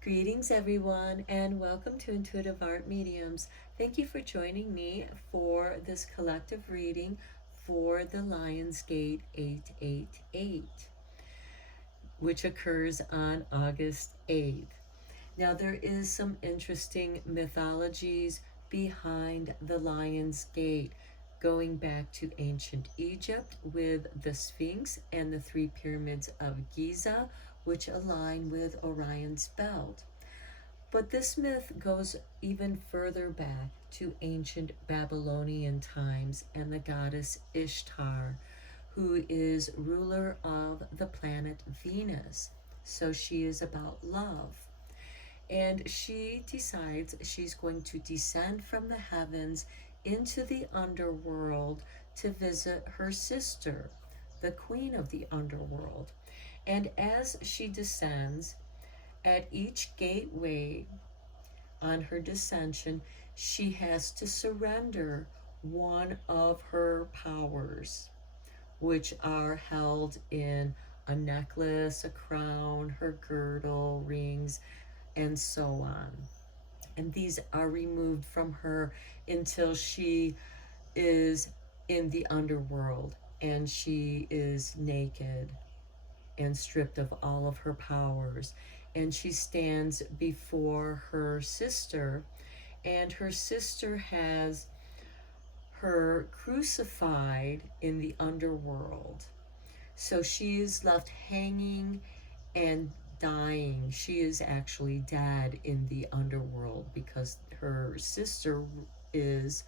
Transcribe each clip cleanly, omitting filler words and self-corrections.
Greetings, everyone, and welcome to Intuitive Art Mediums. Thank you for joining me for this collective reading for the Lionsgate 888, which occurs on August 8th. Now, there is some interesting mythologies behind the Lion's Gate, going back to ancient Egypt with the Sphinx and the three pyramids of Giza, which align with Orion's belt. But this myth goes even further back to ancient Babylonian times and the goddess Ishtar, who is ruler of the planet Venus. So she is about love. And she decides she's going to descend from the heavens into the underworld to visit her sister, the queen of the underworld. And as she descends, at each gateway on her descension, she has to surrender one of her powers, which are held in a necklace, a crown, her girdle, rings, and so on. And these are removed from her until she is in the underworld and she is naked and stripped of all of her powers. And she stands before her sister, and her sister has her crucified in the underworld. So she is left hanging and dying. She is actually dead in the underworld because her sister is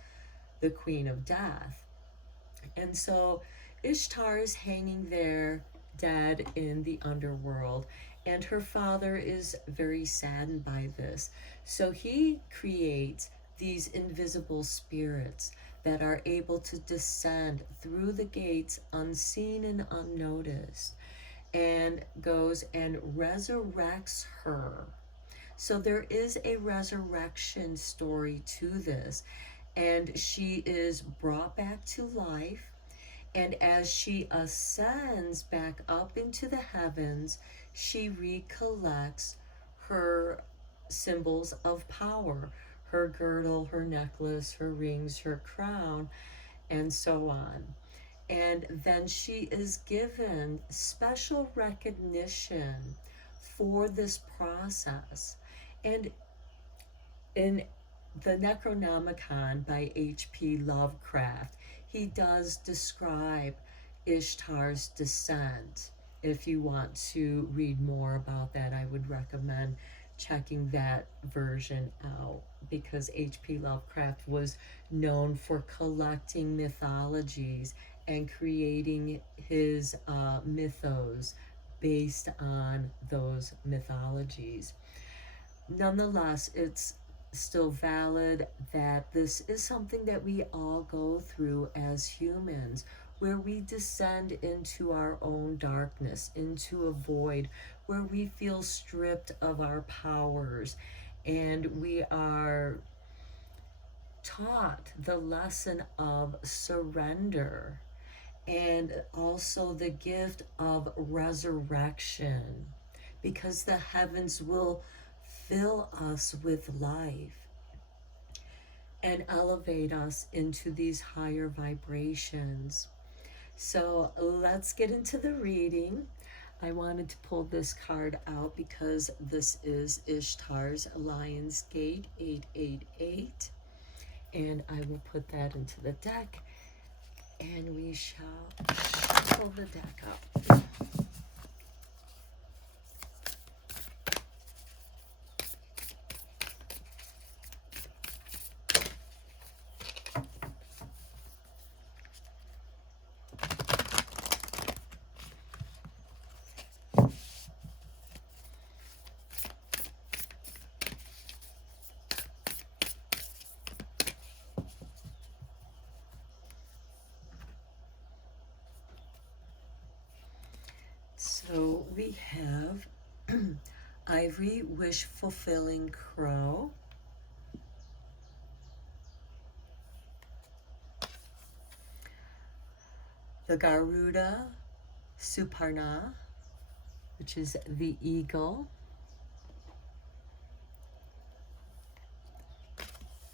the queen of death. And so Ishtar is hanging there dead in the underworld, and her father is very saddened by this. So he creates these invisible spirits that are able to descend through the gates unseen and unnoticed, and goes and resurrects her. So there is a resurrection story to this, and she is brought back to life. And as she ascends back up into the heavens, she recollects her symbols of power, her girdle, her necklace, her rings, her crown, and so on. And then she is given special recognition for this process. And in the Necronomicon by H.P. Lovecraft, he does describe Ishtar's descent. If you want to read more about that, I would recommend checking that version out, because H.P. Lovecraft was known for collecting mythologies and creating his mythos based on those mythologies. Nonetheless, it's still valid that this is something that we all go through as humans, where we descend into our own darkness, into a void where we feel stripped of our powers, and we are taught the lesson of surrender and also the gift of resurrection, because the heavens will fill us with life and elevate us into these higher vibrations. So let's get into the reading. I wanted to pull this card out because this is Ishtar's Lion's Gate 888. And I will put that into the deck, and we shall pull the deck up. So we have Ivory, wish fulfilling crow. The Garuda Suparna, which is the eagle.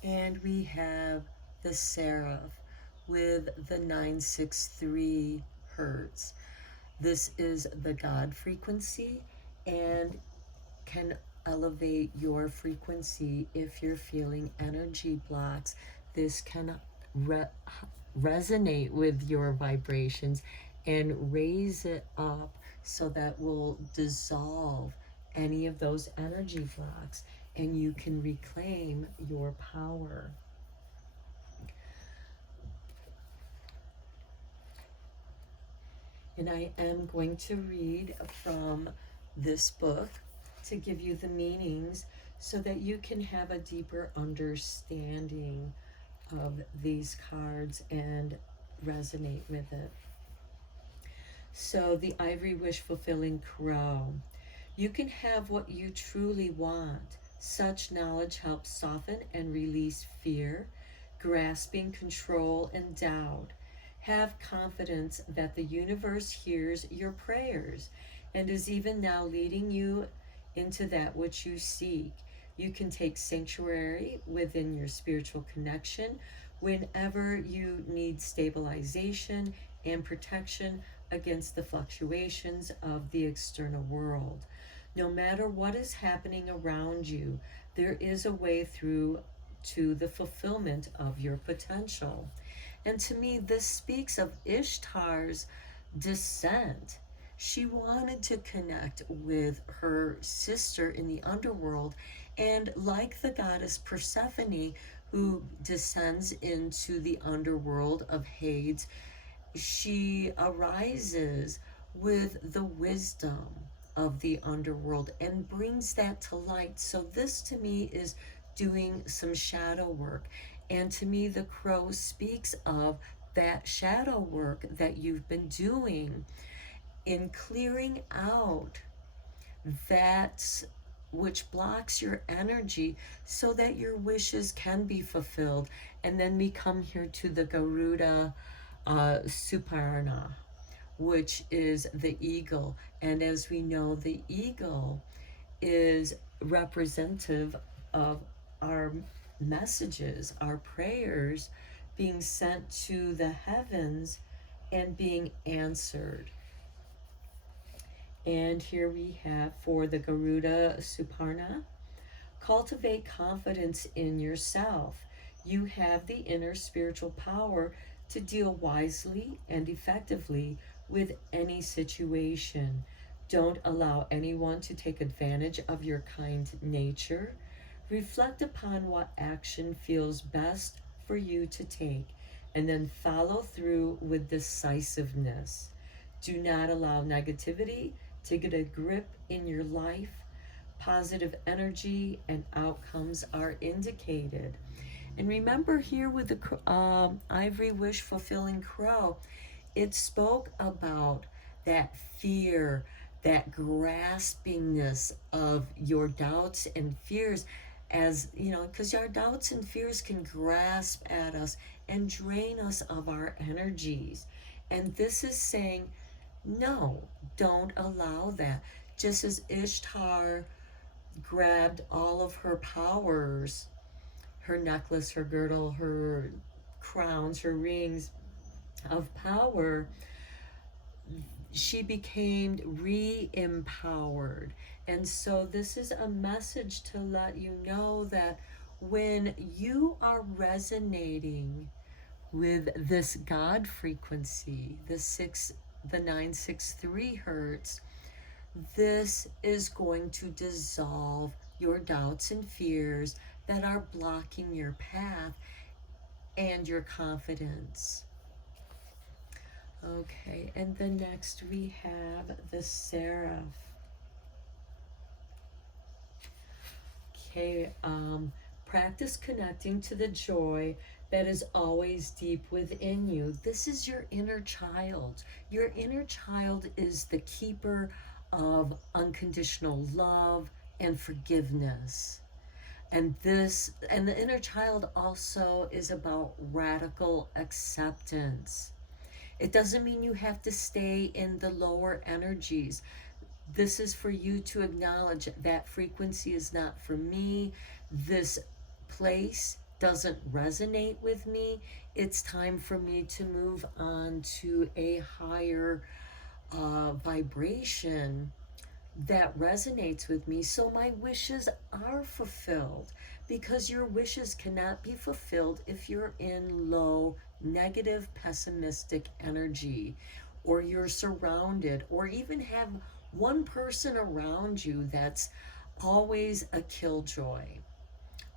And we have the Seraph with the 963 hertz. This is the God frequency and can elevate your frequency if you're feeling energy blocks. This can resonate with your vibrations and raise it up so that will dissolve any of those energy blocks and you can reclaim your power. And I am going to read from this book to give you the meanings so that you can have a deeper understanding of these cards and resonate with it. So, the Ivory Wish Fulfilling Crow. You can have what you truly want. Such knowledge helps soften and release fear, grasping, control, and doubt. Have confidence that the universe hears your prayers and is even now leading you into that which you seek. You can take sanctuary within your spiritual connection whenever you need stabilization and protection against the fluctuations of the external world. No matter what is happening around you, there is a way through to the fulfillment of your potential. And to me, this speaks of Ishtar's descent. She wanted to connect with her sister in the underworld, and like the goddess Persephone, who descends into the underworld of Hades, she arises with the wisdom of the underworld and brings that to light. So this to me is doing some shadow work. And to me, the crow speaks of that shadow work that you've been doing in clearing out that which blocks your energy so that your wishes can be fulfilled. And then we come here to the Garuda Suparna, which is the eagle. And as we know, the eagle is representative of our messages, our prayers being sent to the heavens and being answered. And here we have for the Garuda Suparna, cultivate confidence in yourself. You have the inner spiritual power to deal wisely and effectively with any situation. Don't allow anyone to take advantage of your kind nature. Reflect upon what action feels best for you to take, and then follow through with decisiveness. Do not allow negativity to get a grip in your life. Positive energy and outcomes are indicated. And remember here with the Ivory Wish Fulfilling Crow, it spoke about that fear, that graspingness of your doubts and fears, as you know, because our doubts and fears can grasp at us and drain us of our energies. And this is saying, no, don't allow that. Just as Ishtar grabbed all of her powers, her necklace, her girdle, her crowns, her rings of power, she became re-empowered. And so this is a message to let you know that when you are resonating with this God frequency, the 963 hertz, this is going to dissolve your doubts and fears that are blocking your path and your confidence. Okay, and then next we have the Seraph. Okay, practice connecting to the joy that is always deep within you. This is your inner child. Your inner child is the keeper of unconditional love and forgiveness. And the inner child also is about radical acceptance. It doesn't mean you have to stay in the lower energies. This is for you to acknowledge that frequency is not for me. This place doesn't resonate with me, it's time for me to move on to a higher vibration that resonates with me, so my wishes are fulfilled. Because your wishes cannot be fulfilled if you're in low, negative, pessimistic energy, or you're surrounded, or even have one person around you that's always a killjoy,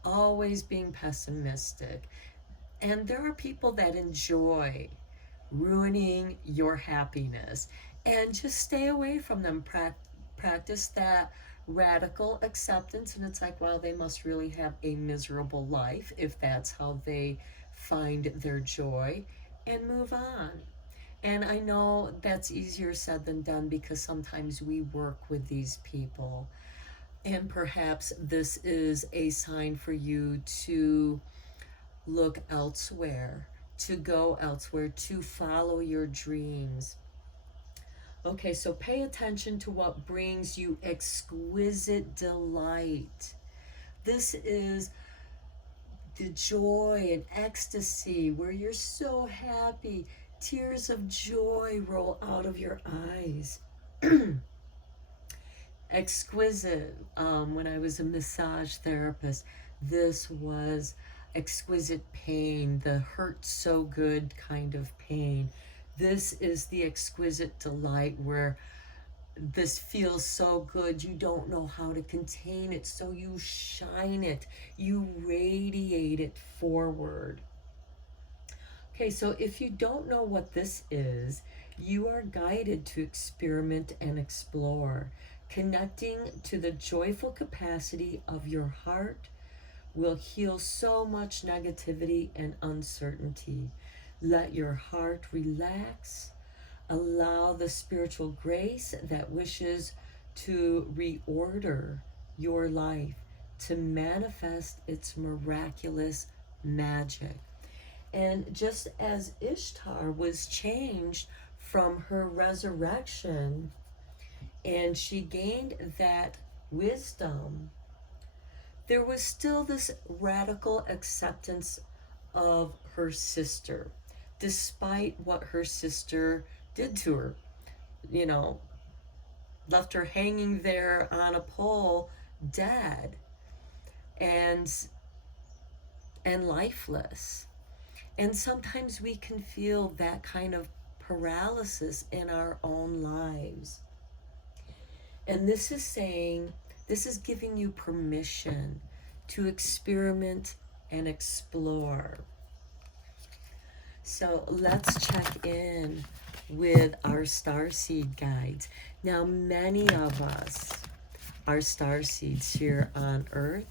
always being pessimistic. And there are people that enjoy ruining your happiness, and just stay away from them. Practice that radical acceptance, and it's like, wow, they must really have a miserable life if that's how they find their joy, and move on. And I know that's easier said than done, because sometimes we work with these people, and perhaps this is a sign for you to look elsewhere, to go elsewhere, to follow your dreams. Okay, so pay attention to what brings you exquisite delight. This is the joy and ecstasy where you're so happy. Tears of joy roll out of your eyes. Exquisite. When I was a massage therapist, this was exquisite pain, the hurt so good kind of pain. This is the exquisite delight where this feels so good you don't know how to contain it, so you shine it, you radiate it forward. Okay, so if you don't know what this is, you are guided to experiment and explore. Connecting to the joyful capacity of your heart will heal so much negativity and uncertainty. Let your heart relax. Allow the spiritual grace that wishes to reorder your life to manifest its miraculous magic. And just as Ishtar was changed from her resurrection and she gained that wisdom, there was still this radical acceptance of her sister, despite what her sister did to her. You know, left her hanging there on a pole, dead and lifeless. And sometimes we can feel that kind of paralysis in our own lives. And this is saying, this is giving you permission to experiment and explore. So let's check in with our Starseed Guides. Now, many of us are starseeds here on Earth.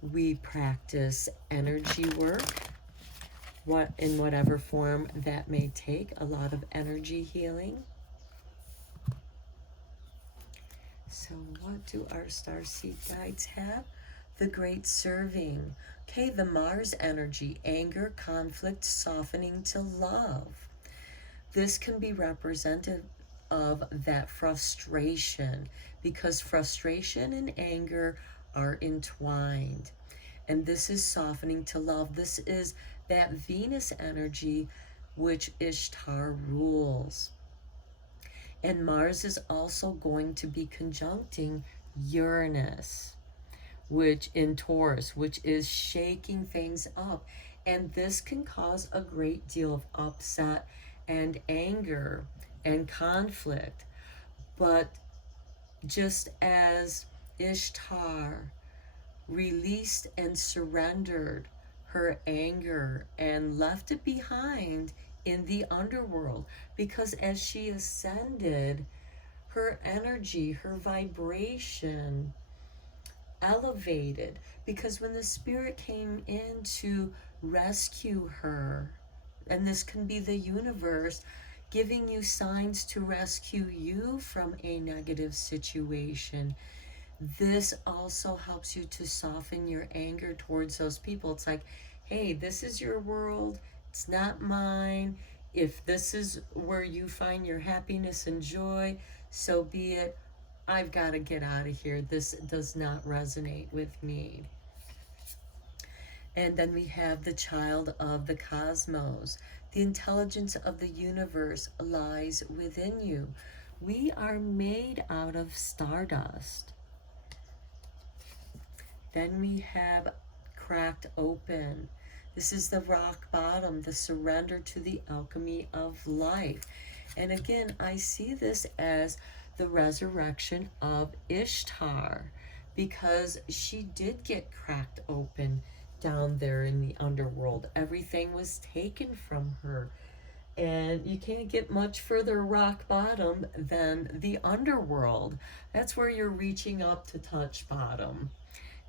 We practice energy work, in whatever form that may take, a lot of energy healing. So what do our Starseed Guides have? The Great Serving. Okay, the Mars energy, anger, conflict, softening to love. This can be representative of that frustration, because frustration and anger are entwined. And this is softening to love. This is that Venus energy which Ishtar rules. And Mars is also going to be conjuncting Uranus, which in Taurus, which is shaking things up. And this can cause a great deal of upset and anger and conflict. But just as Ishtar released and surrendered her anger and left it behind in the underworld, because as she ascended, her energy, her vibration elevated, because when the spirit came in to rescue her, and this can be the universe giving you signs to rescue you from a negative situation, this also helps you to soften your anger towards those people. It's like, hey, this is your world, it's not mine. If this is where you find your happiness and joy, so be it. I've got to get out of here. This does not resonate with me. And then we have the child of the cosmos. The intelligence of the universe lies within you. We are made out of stardust. Then we have cracked open. This is the rock bottom, the surrender to the alchemy of life. And again, I see this as the resurrection of Ishtar, because she did get cracked open down there in the underworld. Everything was taken from her. And you can't get much further rock bottom than the underworld. That's where you're reaching up to touch bottom,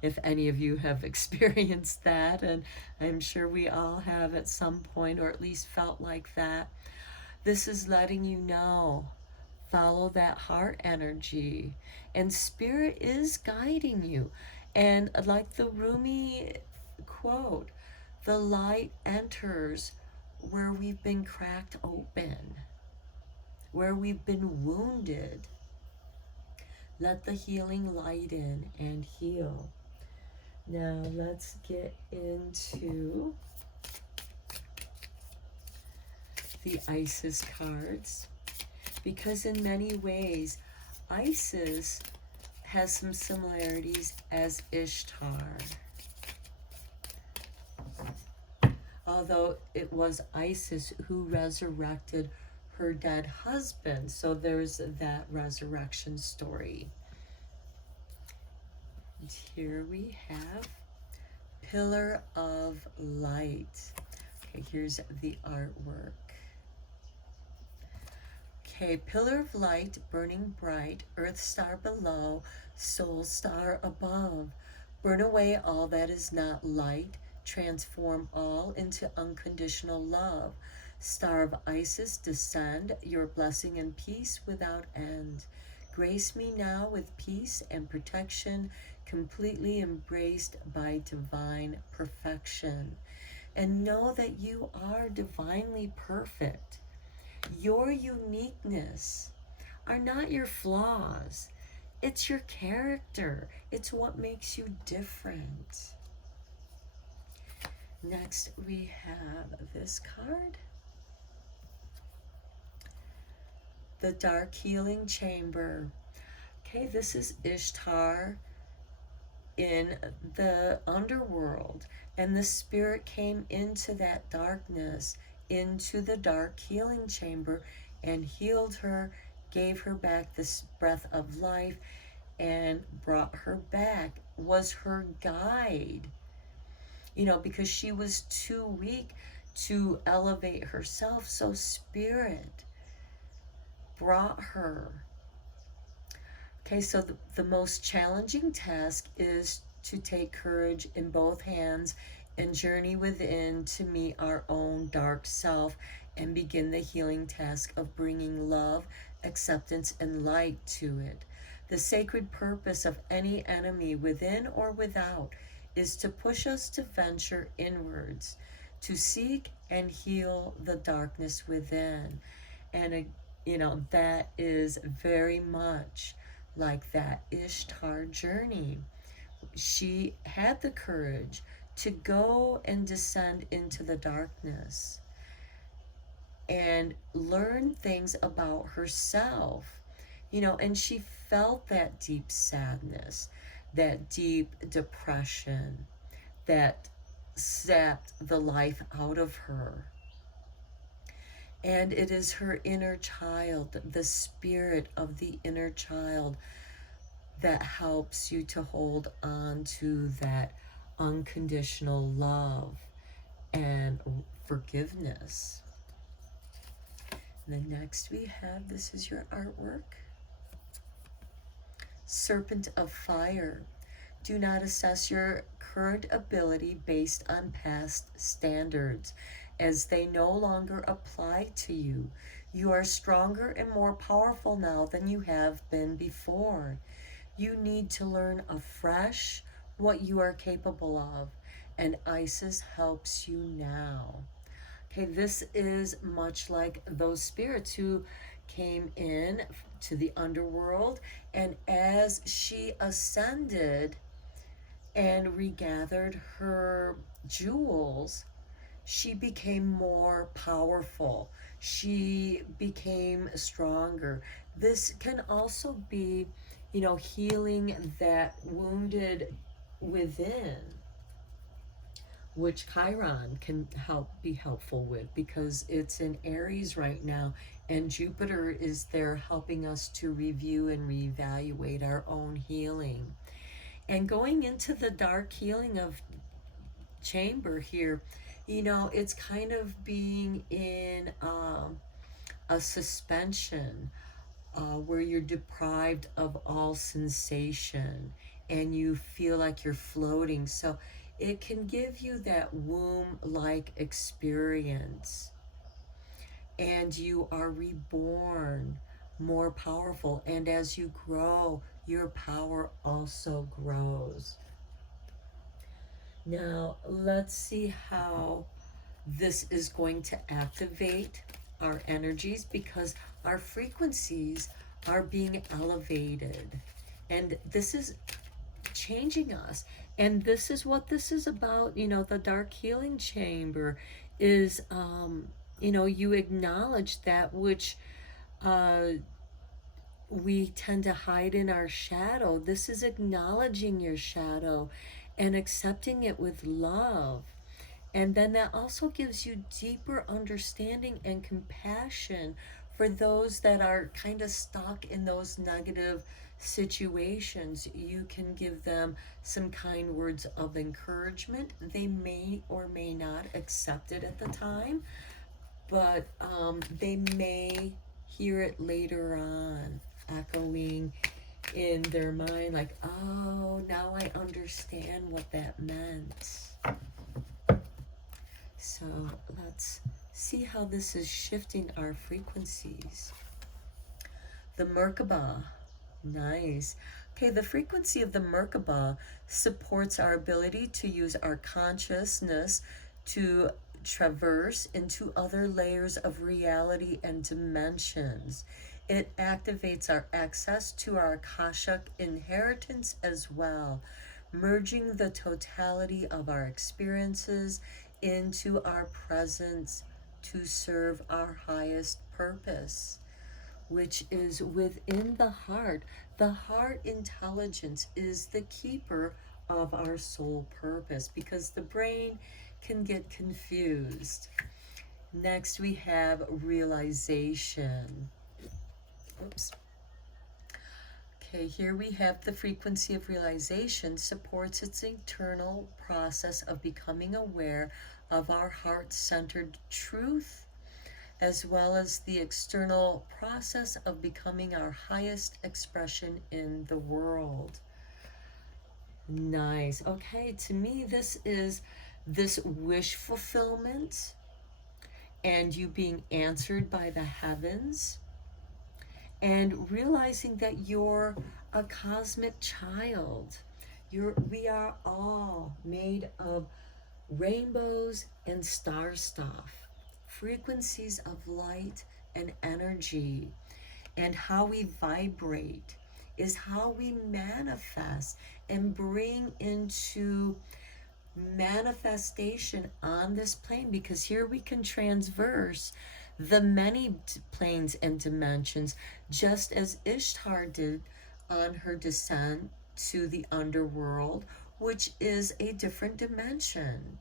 if any of you have experienced that, and I'm sure we all have at some point, or at least felt like that. This is letting you know, follow that heart energy, and spirit is guiding you. And like the Rumi quote, the light enters where we've been cracked open, where we've been wounded. Let the healing light in and heal. Now let's get into the Isis cards, because in many ways Isis has some similarities as Ishtar. Although it was Isis who resurrected her dead husband, so there's that resurrection story. And here we have Pillar of Light. Okay, here's the artwork. Okay, pillar of light, burning bright, earth star below, soul star above. Burn away all that is not light, transform all into unconditional love. Star of Isis, descend, your blessing and peace without end. Grace me now with peace and protection, completely embraced by divine perfection. And know that you are divinely perfect. Your uniqueness are not your flaws. It's your character. It's what makes you different. Next, we have this card. The Dark Healing Chamber. Okay, this is Ishtar in the underworld, and the spirit came into that darkness, into the dark healing chamber, and healed her, gave her back this breath of life, and brought her back, was her guide, because she was too weak to elevate herself, so spirit brought her. Okay, so the most challenging task is to take courage in both hands and journey within to meet our own dark self and begin the healing task of bringing love, acceptance, and light to it. The sacred purpose of any enemy, within or without, is to push us to venture inwards, to seek and heal the darkness within. And, that is very much like that Ishtar journey. She had the courage to go and descend into the darkness and learn things about herself, and she felt that deep sadness, that deep depression that sapped the life out of her. And it is her inner child, the spirit of the inner child, that helps you to hold on to that unconditional love and forgiveness. And then next we have, this is your artwork, Serpent of Fire. Do not assess your current ability based on past standards, as they no longer apply to you. You are stronger and more powerful now than you have been before. You need to learn afresh what you are capable of, and Isis helps you now. Okay, this is much like those spirits who came in to the underworld, and as she ascended and regathered her jewels, she became more powerful. She became stronger. This can also be, healing that wounded within, which Chiron can be helpful with because it's in Aries right now, and Jupiter is there helping us to review and reevaluate our own healing. And going into the dark healing of chamber here, it's kind of being in a suspension where you're deprived of all sensation and you feel like you're floating. So it can give you that womb like experience, and you are reborn more powerful. And as you grow, your power also grows. Now, let's see how this is going to activate our energies, because our frequencies are being elevated. And this is changing us. And this is what this is about. The dark healing chamber is, you acknowledge that which uh, we tend to hide in our shadow. This is acknowledging your shadow and accepting it with love. And then that also gives you deeper understanding and compassion for those that are kind of stuck in those negative situations. You can give them some kind words of encouragement. They may or may not accept it at the time, but they may hear it later on, echoing in their mind, like, oh, now I understand what that meant. So let's see how this is shifting our frequencies. The Merkabah, nice. Okay, the frequency of the Merkabah supports our ability to use our consciousness to traverse into other layers of reality and dimensions. It activates our access to our Akashic inheritance as well, merging the totality of our experiences into our presence to serve our highest purpose, which is within the heart. The heart intelligence is the keeper of our soul purpose, because the brain can get confused. Next, we have realization. Oops. Okay, here we have the frequency of realization supports its internal process of becoming aware of our heart-centered truth, as well as the external process of becoming our highest expression in the world. Nice. Okay, to me, this is this wish fulfillment and you being answered by the heavens, and realizing that you're a cosmic child. We are all made of rainbows and star stuff, frequencies of light and energy. And how we vibrate is how we manifest and bring into manifestation on this plane, because here we can transverse the many planes and dimensions, just as Ishtar did on her descent to the underworld, which is a different dimension.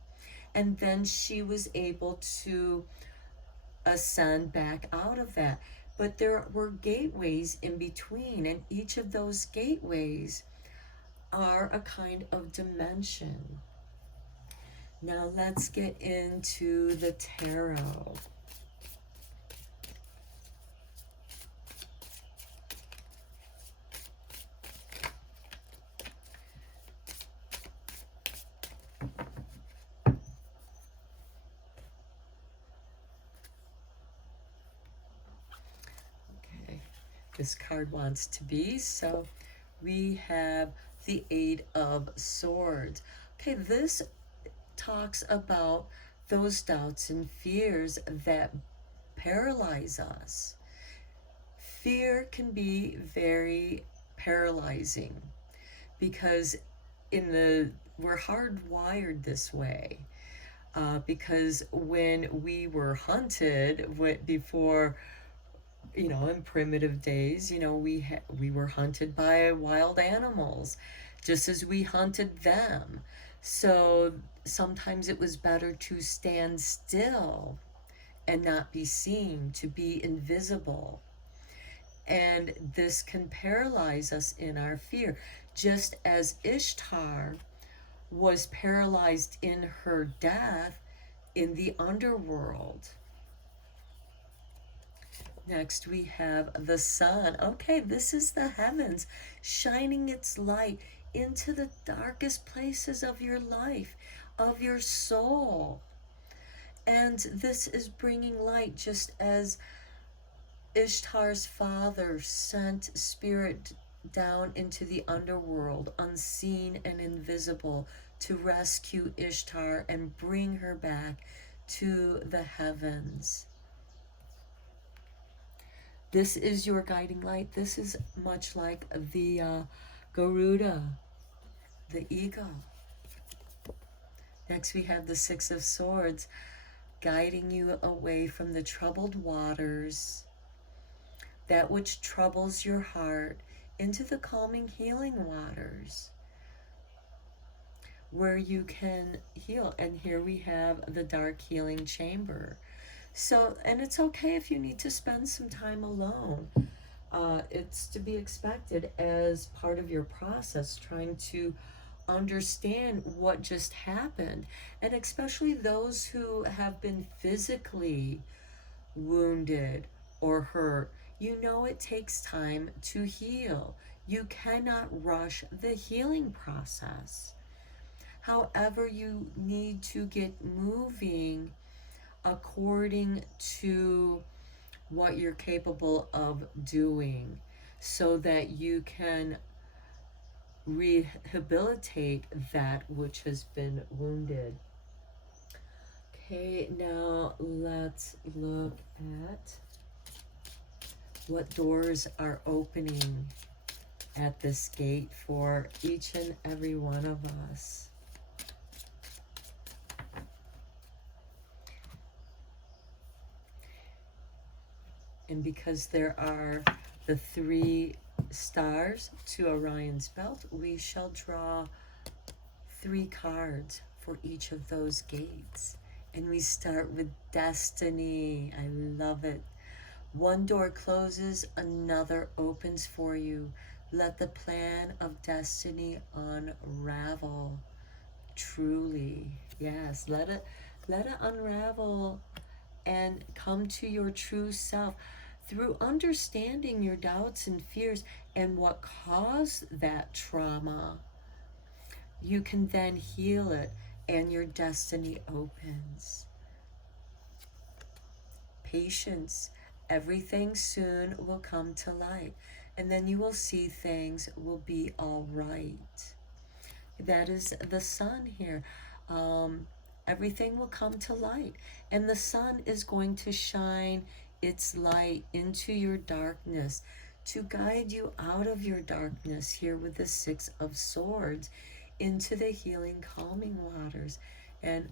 And then she was able to ascend back out of that. But there were gateways in between, and each of those gateways are a kind of dimension. Now let's get into the tarot. Okay, this card wants to be, so we have the Eight of Swords. Okay, this talks about those doubts and fears that paralyze us. Fear can be very paralyzing because in the we're hardwired this way, because when we were hunted before, in primitive days, we were hunted by wild animals, just as we hunted them. So sometimes it was better to stand still and not be seen, to be invisible. And this can paralyze us in our fear, just as Ishtar was paralyzed in her death in the underworld. Next, we have the sun. Okay, this is the heavens shining its light into the darkest places of your life, of your soul. And this is bringing light, just as Ishtar's father sent spirit down into the underworld, unseen and invisible, to rescue Ishtar and bring her back to the heavens. This is your guiding light. This is much like the Garuda, the eagle. Next, we have the Six of Swords, guiding you away from the troubled waters, that which troubles your heart, into the calming, healing waters where you can heal. And here we have the dark healing chamber. So, and it's okay if you need to spend some time alone. It's to be expected as part of your process, trying to understand what just happened. And especially those who have been physically wounded or hurt, it takes time to heal. You cannot rush the healing process. However, you need to get moving according to what you're capable of doing, so that you can rehabilitate that which has been wounded. Okay, now let's look at what doors are opening at this gate for each and every one of us. And because there are the 3 stars to Orion's belt, we shall draw 3 cards for each of those gates. And we start with destiny. I love it. One door closes, another opens for you. Let the plan of destiny unravel. Truly, yes, let it unravel and come to your true self through understanding your doubts and fears and what caused that trauma. You can then heal it, and your destiny opens. Patience. Everything soon will come to light, and then you will see things will be all right. That is the sun here. Everything will come to light, and the sun is going to shine its light into your darkness to guide you out of your darkness here with the 6 of Swords into the healing, calming waters, and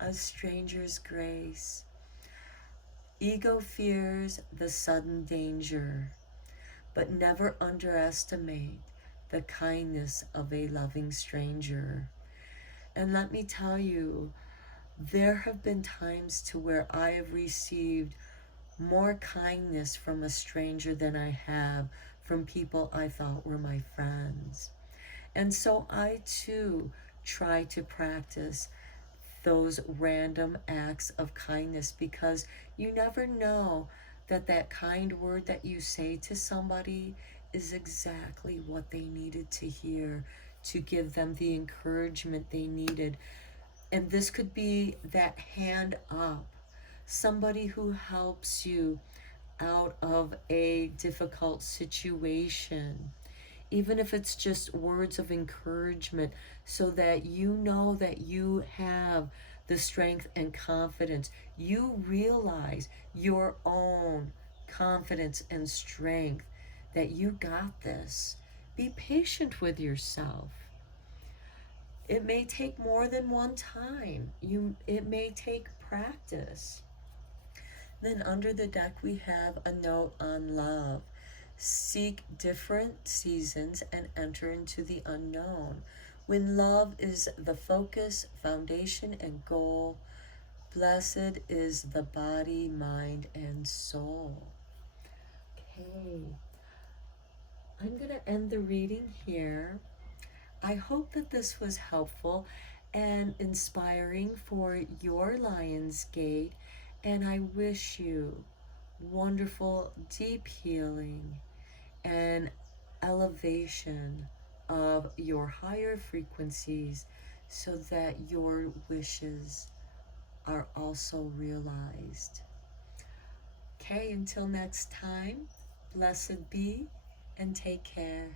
a stranger's grace. Ego fears the sudden danger, but never underestimate the kindness of a loving stranger. And let me tell you, there have been times to where I have received more kindness from a stranger than I have from people I thought were my friends. And so I too try to practice those random acts of kindness, because you never know that that kind word that you say to somebody is exactly what they needed to hear, to give them the encouragement they needed. And this could be that hand up, somebody who helps you out of a difficult situation, even if it's just words of encouragement, so that you know that you have the strength and confidence. You realize your own confidence and strength, that you got this. Be patient with yourself. It may take more than one time. It may take practice. Then under the deck we have a note on love. Seek different seasons and enter into the unknown. When love is the focus, foundation, and goal, blessed is the body, mind, and soul. Okay, I'm going to end the reading here. I hope that this was helpful and inspiring for your Lion's Gate, and I wish you wonderful, deep healing and elevation of your higher frequencies so that your wishes are also realized. Okay, until next time, blessed be and take care.